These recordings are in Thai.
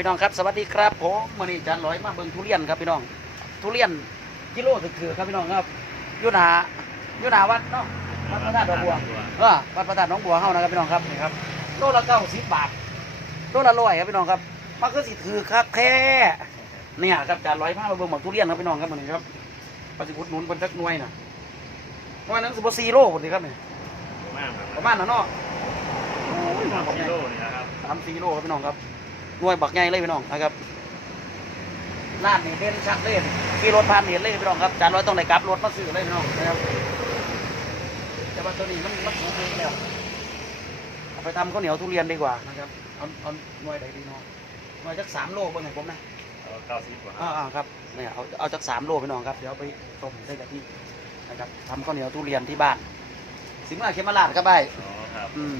พี่น้องครับ สวัสดีครับผมมื่อนี้จานร้อยมาเบิ่งทุเรียนครับพี่น้อง ทุเรียนกิโลถือๆครับพี่น้องครับอยุนาอยุนาวัดเนาะวัดพระธาตุดอกบัวเออวัดพระธาตุหน้องบัวเฮานะครับพี่น้องครับนี่ครับโลละเก้าสิบบาทโลละร้อยครับพี่น้องครับมันก็สิถือคักแท้เนี่ยครับจานร้อยมาเบิ่งหมกทุเรียนครับพี่น้องครับมื่อนี้ครับปฏิบุตรหนุนบนจักหน่วยน่ะหน่วยหนึงสิบสี่โลคนนี้ครับนี่มากครับประมาณนั้นเนาะโอ้ยสามบักกิใหญ่โลนี่นะครับสามสี่โลครับพี่น้องครับ หน่วยบักใหญ่เลยพี่น้องนะครับร้านนี่เด่นชัดเลยขี่รถผ่านเห็นเลยพี่น้องครับจานร้อยต้องได้กลับรถมาซื้อเลยพี่น้องนะครับแต่ว่าตัวนี้มันมันสูงเกินแล้วเอาไปทำข้าวเหนียวทุเรียนดีกว่านะครับเอาเอาหน่วยใดดีเนาะหน่วยจักสามโลเบนไหนผมนะเอาเก้าสิบกว่าคอ่ารับอ่าครับเนี่ยเอาเอาจักสามโลพี่น้องครับเดี๋ยวเอาไปต้มใส่กะทินะครับทำข้าวเหนียวทุเรียนที่บ้าน สิมาเขมราชครับไปอ๋อครับอืม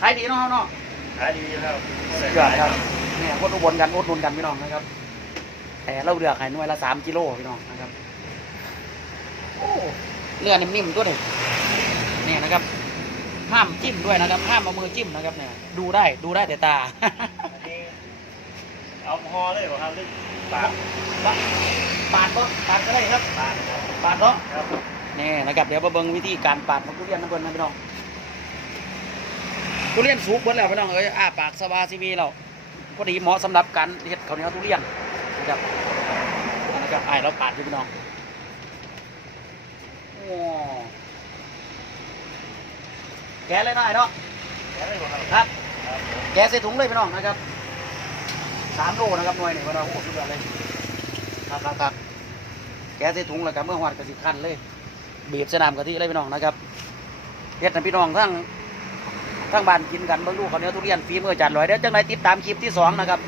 ขายดีเนาะเนาะขายดีครับสุดยอดครับ เนี่ยคนอุบลกันอดหนุนกันพี่น้องนะครับแต่เราเลือกให้หน่วยละสามกิโลพี่น้องนะครับโอ้เนื้อนิ่มๆตัวนี้เนี่ยนะครับห้ามจิ้มด้วยนะครับห้ามเอามือจิ้มนะครับเนี่ย ดูได้ดูได้แต่ตาอันนี้เอาพอเลยเหรอครับหรือปาดปาดก็ปาดก็ได้ครับปาดครับปาดเนาะครับนี่นะครับเดี๋ยวมาเบิ่งวิธีการปาดของทุเรียนนะเบิ่งนะพี่น้องทุเรียนสุกเบิ่แล้วพี่น้องเอ้ยอ้าปากสบายซีวีเราพ อดีเหมาะสำหรับการเฮ็ดข้าวเหนียวทุเรียนนะครับนะครับไอ้เราปาดอยู่พี่น้องโอ้แกะเลยหน่อยเนาะแค่ได้เหรอครับครับ แกะใส่ถุงเลยพี่น้องนะครับสามโลนะครับหน่วยนี่พี่น้องโอ้สุดยอดเลยครับครับครับแกะใส่ถุงแล้วก็เมื่อหวานก็สิขั้นเลยบีบสนามกะทิเลยพี่น้องนะครับเฮ็ดให้พี่น้องทั้ง ทั้งบ้านกินกันเบิ่งดูกข้าวเหนียวทุเรียนฝีมือจานลอยเดี๋ยวจังไรติดตามคลิปที่สองนะครับ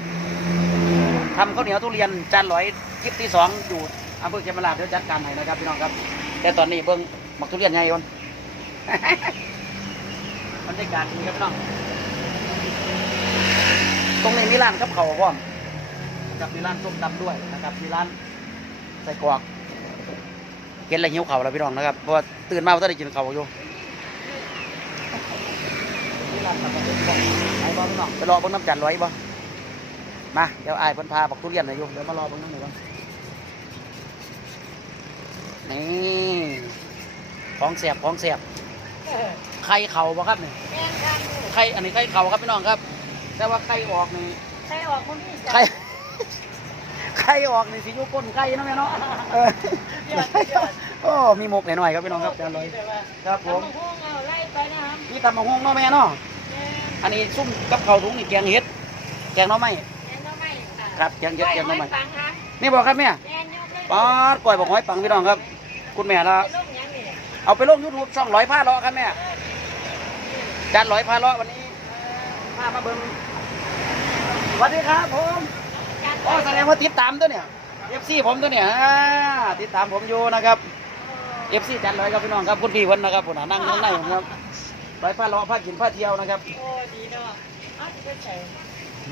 ทำข้าวเหนียวทุเรียนจานลอยคลิปที่สองอยู่อำเภอเขมราชเดี๋ยวจัดการให้นะครับพี่น้องครับ แต่ตอนนี้เบิ่งหมักทุเรียนใหญ่ก่อนบรรยากาศดีครับพี่น้องตรงนี้มีร้านกับเขาพร้อมนะครับมีร้านส้มตำด้วยนะครับมีร้านใส่กรอกเห็นแล้วหิวเข่าแล้วพี่น้องนะครับเพราะว่าตื่นมาก็ได้กินเข่าอยู่นี่ร้านตัดผมบอก ไอ้บ่พี่น้องไปรอเบิ่งน้ำจันทร์ร้อยบ่มาเดี๋ยวอายเพิ่นพาบอกทุเรียนหน่อยอยู่เดี๋ยวมารอเบิ่งน้ำหน่อยก่อนนี่ของเสียบของเสียบไข่เข่าบ่ครับนี่แม่นครับไข่อันนี้ไข่เข่าครับพี่น้องครับ แต่ว่าไข่ออกนี่ใครออกคนนี้จ้ะไข่ไข่ออกนี่สิอยู่ก้นไข่เนาะแม่เนาะเออยอดยอดโอ้มีหมกหน่อยๆครับพี่น้องครับจันทร์ร้อยครับผมทำห้องเอาไล่ไปนะครับมีตำมะฮวงเนาะแม่เนาะแม่น อันนี้ซุ่มกับข้าวถุงนี่แกงเห็ด แกงหน่อไม้แม่นเอาไม่ค่ะครับแกงเห็ดแกงหน่อไม้ไฟังครับนี่บอกครับแม่แม่นยกเลยป๊าดกล้วยบอกหอยปังพี่น้องครับ คุณแม่ละไปลงยังนี่เอาไปลงยูทูบช่องร้อยผ้าเลาะครับแม่จานร้อยผ้าเลาะวันนี้พามาเบิ่งสวัสดีครับผมอ๋อแสดงว่าติดตามตัวเนี่ยเอฟซีผมตัวเนี่ยอ่าติดตามผมอยู่นะครับเอฟซีจานร้อยครับพี่น้องครับคุณพี่เพิ่นนะครับผมน่ะนั่งข้างในผมครับ ร้อยผ้าเลาะผ้ากินผ้าเที่ยวนะครับ โอ้ดีเนาะเอาสิไปใส่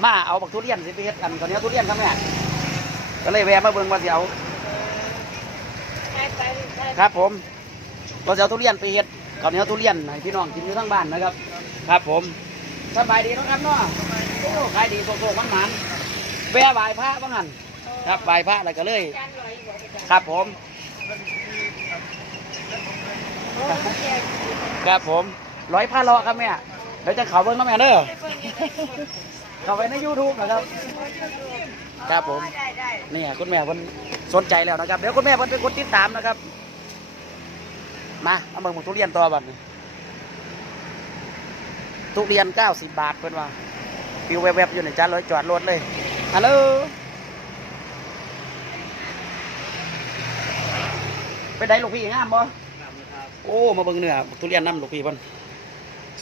มาเอาบักทุเรียนสิไปเฮ็ดกันตอนนี้ทุเรียนครับแม่ก็เลยแวะมาเบิ่งว่าสิเอาใส่ไปใส่ครับ ผมเราจะเอาทุเรียนไปเฮ็ดข้าวเหนียทุเรียนให้พี่น้องกินอยู่ทั้งบ้านนะครับ ครับผมสบายดีนะครับเนาะโอ้ขายดีโซกๆมันหมันแวะไหว้พระบ้างหันครับไหว้พระอะไรก็เลยจานลอยบอกไปจ้ะครับผม โอ้แก ครับผม ร้อยผ้าเลาะครับแม่เดี๋ยวจะเขาเบิ่งน้ำแม่เด้อไปเบิ่งยังไงเข้าไปใน YouTube นะครับ ครับผมได้ได้นี่คุณแม่เพิ่นสนใจแล้วนะครับ เดี๋ยวคุณแม่เพิ่นเป็นคนติดตามนะครับ มาเอาเบิ่งหมกทุเรียนต่อบัดนี้ทุเรียน90บาทเพิ่นว่าปิวแวบๆอยู่ในจานร้อยจอดรถเลยฮัลโหลไปได้ลูกพี่งามบ่ครับโอ้ มาเบิ่งเนื้อหมกทุเรียนน้ำลูกพี่เพิ่น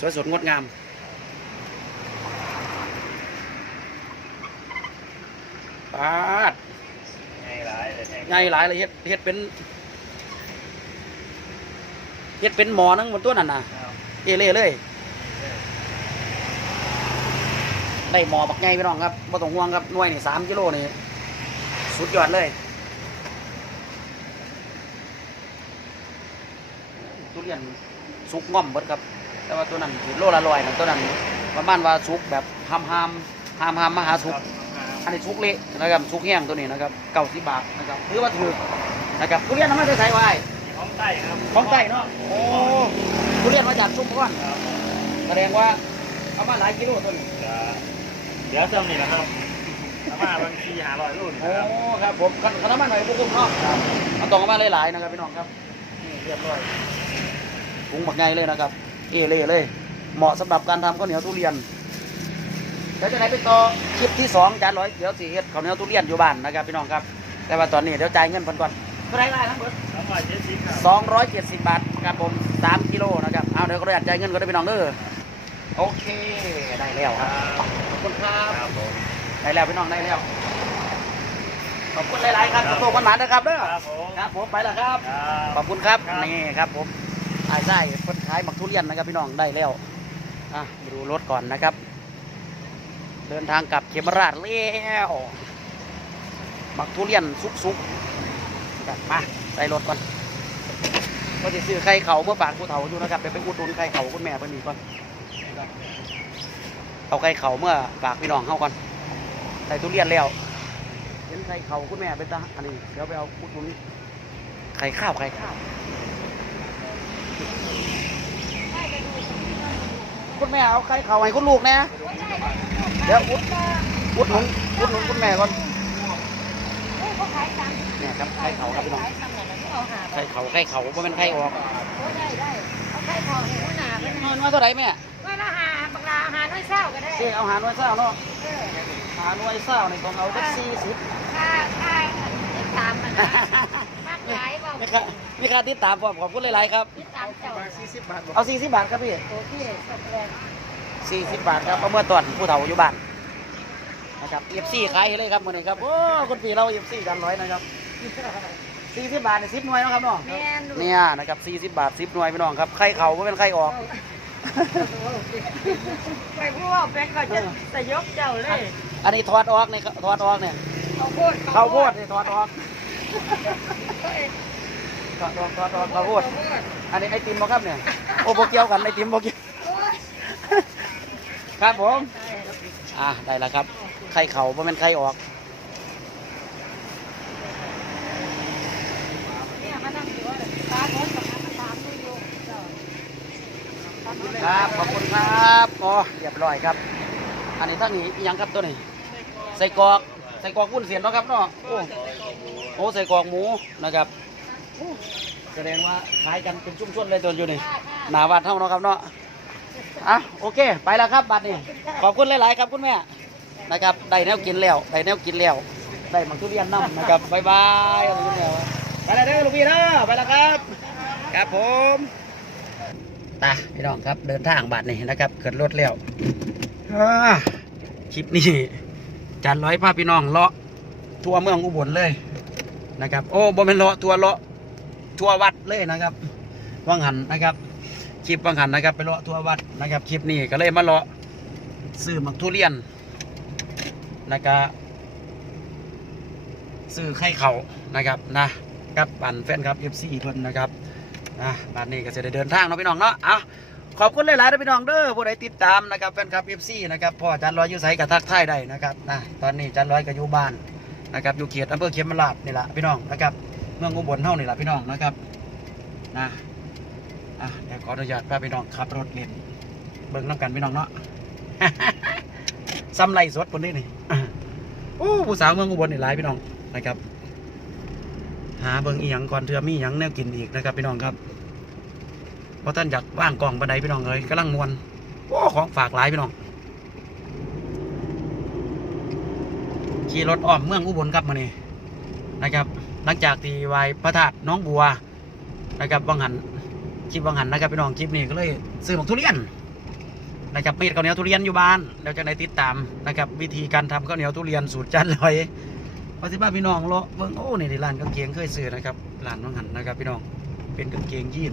สวยสดงดงาม ปาดง่ายหลายเลยแทงใหญ่หลายเลยเฮ็ดเฮ็ดเป็นเฮ็ดเป็นหมอนึงบนตัวนั่นน่ะครับเอเล่เลยได้หมอบักใหญ่พี่น้องครับบ่ต้องห่วงครับหน่วยนี่สามกิโลนี่สุดยอดเลยทุเรียนสุกง่อมเบิดครับ แต่ว่าตัวนั้นสิโลละร้อยนะตัวนั้นประมาณว่าสุกแบบหามหามหามหามๆมาหาสุกครับอันนี้ชุกเละนะครับชุกแห้งตัวนี้นะครับเก้าสิบบาทนะครับถือว่าถือนะครับทุเรียนน้ำมันจะใส่ไว้ของใต้ครับของใต้เนาะโอ้ทุเรียนมาจากชุมพรครับแสดงว่าเอามาหลายกิโลตัวนี้เดี๋ยวเดี๋ยวจำนี่แหละครับประมาณบางทีหาร้อยรุ่นโอ้นะครับครับผมขนขนมมาหน่อยพวกคุณเนาะเอาตรงมาหลายๆนะครับพี่น้องครับนี่เรียบร้อยถุงหมักไงเลยนะครับ เอเล่เลย เหมาะสำหรับการทำข้าวเหนียวทุเรียนเดี๋ยวจะไหนไปต่อคลิปที่สองจานร้อยเดี๋ยวสี่เฮ็ดข้าวเหนียวทุเรียนอยู่บ้านนะครับพี่น้องครับ แต่ว่าตอนนี้เดี๋ยวจ่ายเงินเพิ่นก่อนเท่าไหรล่ะทั้งหมดแล้วก็เจ็ดสิบครับสองร้อยเจ็ดสิบบาทครับผมสามกิโลนะครับเอาเดี๋ยวก็ได้จ่ายเงินก็ได้พี่น้องเด้อโอเคได้แล้วครับขอบคุณครับครับผมได้แล้วพี่น้องได้แล้วขอบคุณหลาย ๆ ครับขอบคุณหมานะครับเด้อครับผมครับผมไปแล้วครับครับขอบคุณครับครับนี่ครับผมไอ้ไส้เพิ่น ขายหมักทุเรียนนะครับพี่น้องได้แล้วอะมาดูรถก่อนนะครับ เดินทางกลับเขมราชแล้วหมักทุเรียนสุกๆครับมาใส่รถก่อนก็จะซื้อไข่เขาเมื่อฝากผู้เฒ่าอยู่นะครับเดี๋ยวไปอุดหนุนไข่เขาคุณแม่เพิ่นอีกก่อนเอาไข่เขาเมื่อฝากพี่น้องเข้าก่อนใส่ทุเรียนแล้วเห็นไข่เขาคุณแม่เป็นตาอันนี้เดี๋ยวไปเอาอุดหนุนไข่ข้าวไข่ข้าว คุณแม่เอาไข่เขาให้คุณลูกนะเดี๋ยวอุดอุดหนุนอุดหนุนคุณแม่ก่อนเนี่ยครับไข่เขาครับพี่น้องไข่เขาไข่เขาบ่เป็นไข่ออกได้ได้เอาไข่ทองหัวหน้าเป็นเอาน้อยเท่าไหร่แม่ว่าละหาบักลาหาน้อยเศร้าก็ได้เจ๊เอาหาหน่วยเศร้าเนาะเออหาหน่วยเศร้าในของเอาสักสี่สิบค่าค่าติดตามมันนะมากหลายเปล่ามีค่ามีค่าติดตามผมขอบคุณหลายๆครับ ติดตามเจ้าเอาสี่สิบบาทครับพี่โอเคจบแล้วสี่สิบบาทครับเพราะเมื่อตอนผู้เฒ่าอยู่บ้านนะครับเอฟซีขายให้เลยครับมื้อนี้ครับโอ้คุณพี่เราเอฟซีกันร้อยนะครับสี่สิบบาทเนี่ยสิบหน่วยเนาะครับเนาะแม่นดูเนี่ยนะครับ40บาท10หน่วยพี่น้องครับไข่เขาไม่เป็นไข่ออกไปพูดว่าเป็นก็จะสยบเจ้าเลยอันนี้ถอดออกเนี่ยถอดออกเนี่ยเขาโพดข้าวโพดนี่ถอดออก ถอดออกถอดออกข้าวโพดอันนี้ไอติมบ่ครับเนี่ยโอ้โบเกี่ยวกันไอติมโบเกี่ยวครับผมอะได้แล้วครับไข่เขาไม่เป็นไข่ออกครับขอบคุณครับโอ้เรียบร้อยครับ อันนี้ทั้งนี้ยังครับตัวนี้ใส่กอกใส่กอกวุ้นเสียนเนาะครับเนาะโอ้โอ้ใส่กอกหมูนะครับ แสดงว่าขายกันเป็นชุ่มชนเลยตัวอยู่นี่หนาวัดเท่าเนาะครับเนาะอะโอเค ไปแล้วครับบัตรนี่ขอบคุณหลาย ๆ ครับคุณแม่นะครับได้แนวกินแล้วได้แนวกินแล้วได้มังทุเรียนน้ำนะครับบายบายขอบคุณแล้วไปแล้วเด้อลูกพี่เด้อไปแล้วครับ ครับผมตาพี่น้องครับเดินทางบัตรนี่นะครับเกิดรถแล้วคลิปนี้จันร้อยพาพพี่น้องเลาะทัวเมืองอุบลเลยนะครับ โอ้บ่เป็นเลาะทัวร์เลาะ ทัววัดเลยนะครับว่างหันนะครับคลิปบางหันนะครับ ไปเลาะทั่ววัดนะครับคลิปนี้ก็เลยมาเลาะซื้อมักทุเรียนนะครับซื้อไข่เขานะครับนะกับปั่นแฟนครับ FC เพิ่นนะครับนะบ้านนี้ก็จะได้เดินทางเนาะพี่น้องเนาะอะขอบคุณหลายๆนะพี่น้องเด้อผู้ใดติดตามนะครับแฟนคลับ FC นะครับพ่อจันร้อยอยู่ไสกับทักทายได้นะครับนะตอนนี้จันร้อยก็อยู่บ้านนะครับอยู่เขตอำเภอเขมราชนี่แหละพี่น้องนะครับ เมืองอุบลเท่านี่แหละพี่น้องนะครับนะอะเดี๋ยวขออนุญาตพาพี่น้องขับรถเล่นเบิ่งน้ำกันพี่น้องเนาะซ้ำไรสดคนนี้นี่โอ้ผู้สาวเมืองอุบลนี่หลายพี่น้องนะครับ หาเบิ่งอีหยังก่อนเธอมีหยังแนวกินอีกนะครับ พี่น้องครับเพราะท่านอยากว่างกล่องบันไดพี่น้องเลยกำลังมวนโอ้ของฝากหลายพี่น้องขี่รถอ้อมเมืองอุบลครับมานี่นะครับ หลังจากที่ไหวพระธาตุน้องบัวนะครับวังหันคลิปวังหันนะครับพี่น้องคลิปนี้ก็เลยซื้อหมกทุเรียนนะครับมีดข้าวเหนียวทุเรียนอยู่บ้านแล้วจะในติดตามนะครับวิธีการทำข้าวเหนียวทุเรียนสูตรจันลอยพอสิบ้าพี่น้องเลาะเบิ่งโอ้นี่ที่ร้านกางเกงเคยซื้อนะครับร้านวังหันนะครับพี่น้องเป็นกางเกงยีน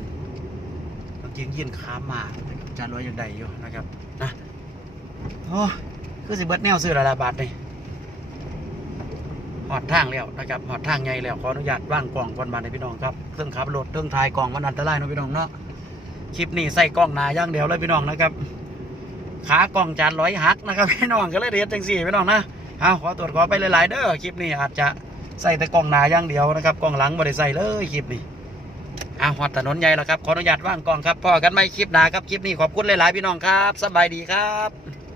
กางเกงยีนค้ามานะครับจันลอยยังได้อยู่นะครับนะโอ้คือสิเบิดแนวซื้อหลายบาทนี่ หอดทางแล้วนะครับหอดทางใหญ่แล้วขออนุญาตว่างกล่องวันบาในพี่น้องครับเครื่องขับรถเครื่องถ่ายกล่องมันอันตรายนะพี่น้องเนาะคลิปนี้ใส่กล้องหนาย่างเดียวเลยพี่น้องนะครับ ขากล้องจานร้อยหักนะครับพี่น้องก็เลยเรียนจังสี่พี่น้องนะเอาขอตรวจขอไปหลายๆเด้อคลิปนี้อาจจะใส่แต่กล้องหนาย่างเดียวนะครับกล้องหลังไม่ได้ใส่เลยคลิปนี้เอาหอดถนนใหญ่แล้วครับขออนุญาตว่างกล้องครับพ่อกันไม่คลิปหนาครับคลิปนี้ขอบคุณหลายๆพี่น้องครับสบายดีครับ